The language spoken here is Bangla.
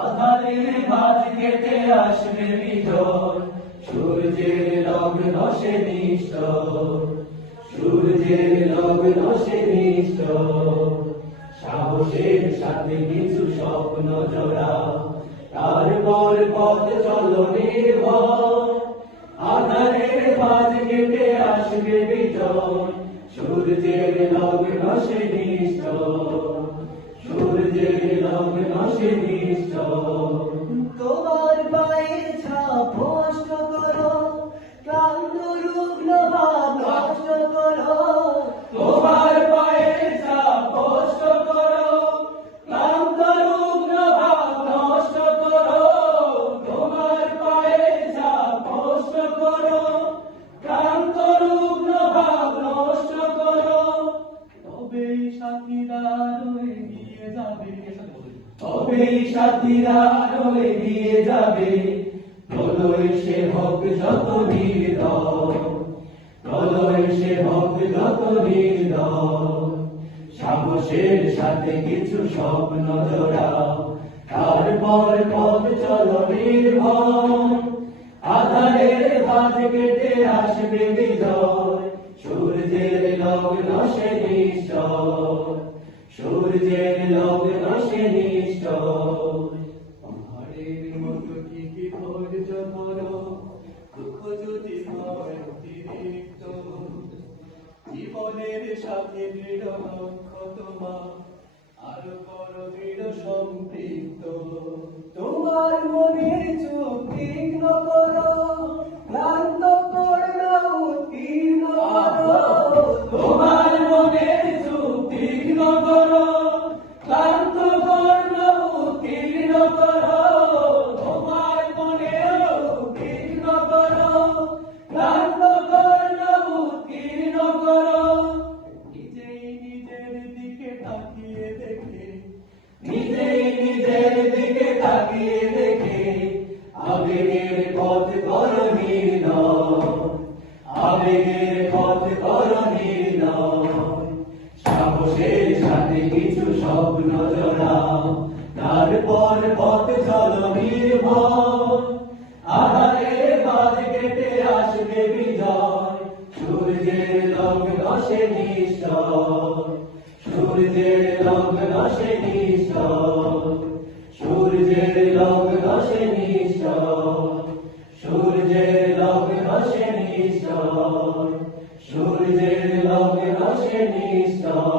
আধারের ভাঁজ কেটে আসবে বিজয়, সূর্যের লগ্ন সে নিশ্চয়, সূর্যের লগ্ন সে নিশ্চয়। সাহসের সাথে কিছু স্বপ্ন জোড়া, তারপর পথ চলো নির্ভয়। আধারের ভাঁজ কেটে আসবে বিজয়, সূর্যের লগ্ন সে নিশ্চয়, সূর্যের লগ্ন সে নিশ্চয়। তোমার পায়ের ছাপ স্পষ্ট করো, ক্লান্ত রুগ্ন ভাব নষ্ট করো। তোমার পায়ের ছাপ স্পষ্ট করো, ক্লান্ত রুগ্ন ভাব নষ্ট করো। তোমার পায়ের ছাপ স্পষ্ট করো, ক্লান্ত রুগ্ন ভাব নষ্ট করো। তবেই সাথীরা এগিয়ে যাবে, তবেই সাথীরা এগিয়ে যাবে। প্রলয় সে হোক যত নির্দয়, প্রলয় সে হোক যত নির্দয়। সাহসের সাথে কিছু স্বপ্ন জোড়াও, তারপর পথ চলো নির্ভয়। আধারের ভাঁজ কেটে আসবে বিজয়, সূর্যের লগ্ন সে নিশ্চয়, সূর্যের লগ্ন সে নিশ্চয়। পাহাড়ের মতো ঠিকই ধৈর্য ধরো, দুঃখ যদি হয় অতিরিক্ত। জীবনের সাথে দৃঢ় লক্ষ্য তোমার, আরো করো দৃঢ় সম্পৃক্ত। তোমার মনের চোখ তীক্ষ্ণ করো, ক্লান্ত করো উত্তীর্ণ করো। তোমার মনের চোখ তীক্ষ্ণ করো, ক্লান্ত করো উত্তীর্ণ করো। তোমার মনের তীক্ষ্ণ করো, ক্লান্ত করো উত্তীর্ণ করো। নিজেই নিজের দিকে তাকিয়ে দেখে, নিজেই নিজের দিকে তাকিয়ে দেখে, আবেগের পথ করো নির্ণয়, আবেগের পথ করো নির্ণয়। সাহসের সাথে কিছু স্বপ্ন জোড়াও, তারপর পথ চলো নির্ভয়। আধারের ভাঁজ কেটে আসবে বিজয়, সূর্যের লগ্ন সে নিশ্চয়, সূর্যের লগ্ন সে নিশ্চয়, সূর্যের লগ্ন সে নিশ্চয়, সূর্যের লগ্ন সে নিশ্চয়, সূর্যের লগ্ন সে নিশ্চয়।